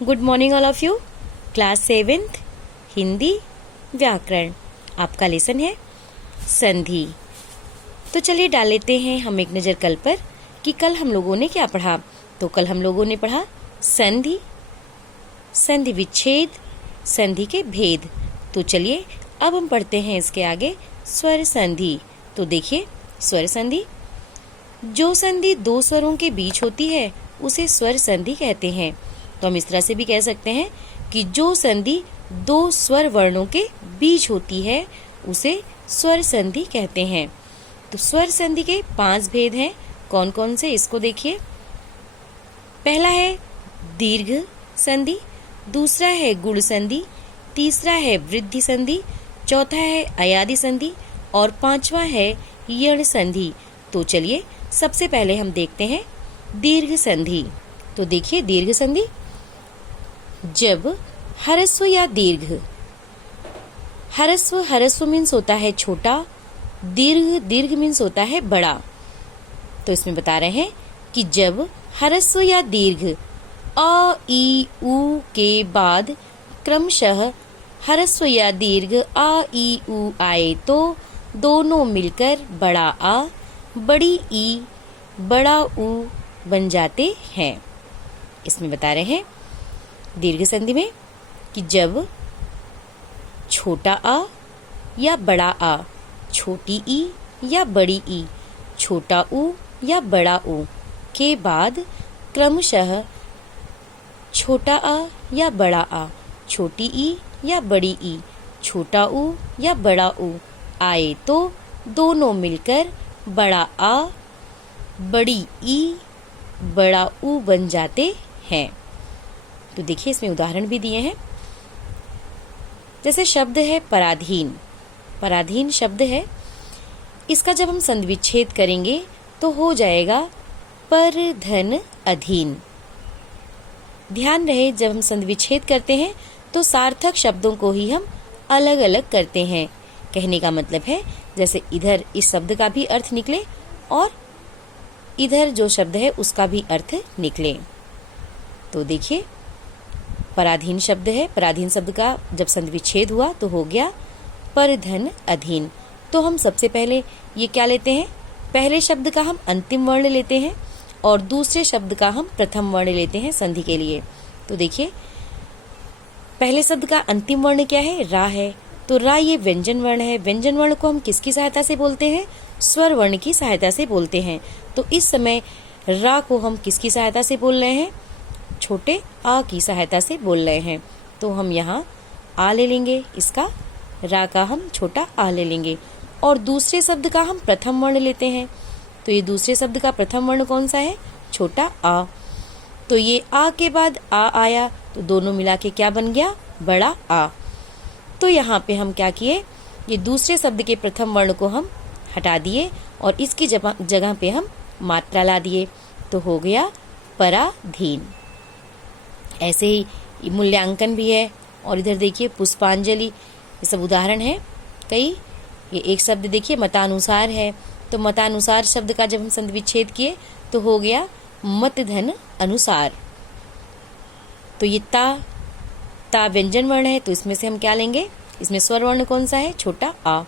Good morning all of you. Class 7th Hindi व्याकरण, आपका lesson है संधि। तो चलिए डाल लेते हैं हम एक नज़र कल पर कि कल हम लोगों ने क्या पढ़ा। तो कल हम लोगों ने पढ़ा संधि, संधि विच्छेद, संधि के भेद। तो चलिए अब हम पढ़ते हैं इसके आगे स्वर संधि। तो देखिए स्वर संधि, जो संधि दो स्वरों के बीच होती है उसे स्वर संधि कहते हैं। तो हम इस तरह से भी कह सकते हैं कि जो संधि दो स्वर वर्णों के बीच होती है उसे स्वर संधि कहते हैं। तो स्वर संधि के 5 भेद हैं। कौन कौन से, इसको देखिए। पहला है दीर्घ संधि, दूसरा है गुण संधि, तीसरा है वृद्धि संधि, चौथा है अयादि संधि और 5वां है यण संधि। तो चलिए सबसे पहले हम देखते हैं दीर्घ संधि। तो देखिए दीर्घ संधि, जब ह्रस्व या दीर्घ, ह्रस्व मीन्स होता है छोटा, दीर्घ मीन्स होता है बड़ा। तो इसमें बता रहे हैं कि जब ह्रस्व या दीर्घ अ ई उ के बाद क्रमशः ह्रस्व या दीर्घ आ ई उ आए तो दोनों मिलकर बड़ा आ, बड़ी ई, बड़ा उ बन जाते हैं। इसमें बता रहे हैं दीर्घ संधि में कि जब छोटा आ या बड़ा आ, छोटी ई या बड़ी ई, छोटा ऊ या बड़ा ऊ के बाद क्रमशः छोटा आ या बड़ा आ, छोटी ई या बड़ी ई, छोटा ऊ या बड़ा ऊ आए तो दोनों मिलकर बड़ा आ, बड़ी ई, बड़ा ऊ बन जाते हैं। तो देखिए इसमें उदाहरण भी दिए हैं। जैसे शब्द है पराधीन, पराधीन शब्द है, इसका जब हम संधि विच्छेद करेंगे तो हो जाएगा पर धन अधीन। ध्यान रहे जब हम संधि विच्छेद करते हैं तो सार्थक शब्दों को ही हम अलग अलग करते हैं। कहने का मतलब है जैसे इधर इस शब्द का भी अर्थ निकले और इधर जो शब्द है उसका भी अर्थ निकले। तो देखिए पराधीन शब्द है, पराधीन शब्द का जब संधि विच्छेद हुआ तो हो गया पर धन अधीन। तो हम सबसे पहले ये क्या लेते हैं, पहले शब्द का हम अंतिम वर्ण लेते हैं और दूसरे शब्द का हम प्रथम वर्ण लेते हैं संधि के लिए। तो देखिए पहले शब्द का अंतिम वर्ण क्या है, रा है। तो रा ये व्यंजन वर्ण है। व्यंजन वर्ण को हम किसकी सहायता से बोलते हैं, स्वर वर्ण की सहायता से बोलते हैं। तो इस समय रा को हम किसकी सहायता से बोल रहे हैं, छोटे आ की सहायता से बोल रहे हैं। तो हम यहाँ आ ले लेंगे, इसका रा का हम छोटा आ ले लेंगे और दूसरे शब्द का हम प्रथम वर्ण लेते हैं। तो ये दूसरे शब्द का प्रथम वर्ण कौन सा है, छोटा आ। तो ये आ के बाद आ आया तो दोनों मिला के क्या बन गया, बड़ा आ। तो यहाँ पे हम क्या किए, ये दूसरे शब्द के प्रथम वर्ण को हम हटा दिए और इसकी जगह पे हम मात्रा ला दिए तो हो गया पराधीन। ऐसे ही मूल्यांकन भी है। और इधर देखिए पुष्पांजलि, ये सब उदाहरण है कई। ये एक शब्द देखिए मतानुसार है। तो मतानुसार शब्द का जब हम संधि विच्छेद किए तो हो गया मत धन अनुसार। तो ये ता व्यंजन वर्ण है तो इसमें से हम क्या लेंगे, इसमें स्वर वर्ण कौन सा है, छोटा आ।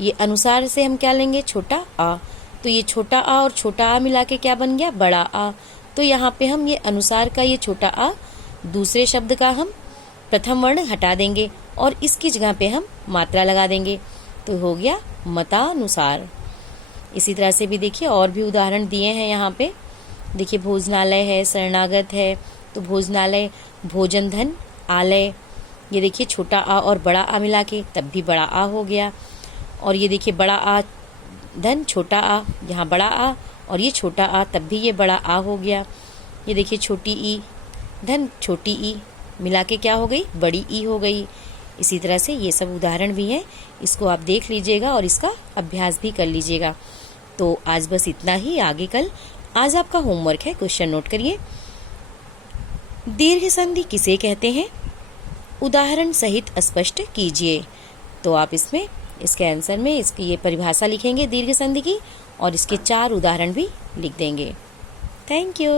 ये अनुसार से हम क्या लेंगे, छोटा आ। तो ये छोटा आ और छोटा आ मिला के क्या बन गया, बड़ा आ। तो यहाँ पे हम ये अनुसार का ये छोटा आ, दूसरे शब्द का हम प्रथम वर्ण हटा देंगे और इसकी जगह पे हम मात्रा लगा देंगे तो हो गया मतानुसार। इसी तरह से भी देखिए और भी उदाहरण दिए हैं यहाँ पे। देखिए भोजनालय है, शरणागत है। तो भोजनालय, भोजन धन आलय, ये देखिए छोटा आ और बड़ा आ मिला के तब भी बड़ा आ हो गया। और ये देखिए बड़ा आ धन छोटा आ, यहाँ बड़ा आ और ये छोटा आ तब भी ये बड़ा आ हो गया। ये देखिए छोटी ई धन छोटी ई मिला के क्या हो गई, बड़ी ई हो गई। इसी तरह से ये सब उदाहरण भी हैं, इसको आप देख लीजिएगा और इसका अभ्यास भी कर लीजिएगा। तो आज बस इतना ही, आगे कल। आज आपका होमवर्क है, क्वेश्चन नोट करिए। दीर्घ संधि किसे कहते हैं, उदाहरण सहित स्पष्ट कीजिए। तो आप इसमें इसके आंसर में इसकी ये परिभाषा लिखेंगे दीर्घ संधि की और इसके 4 उदाहरण भी लिख देंगे। Thank you.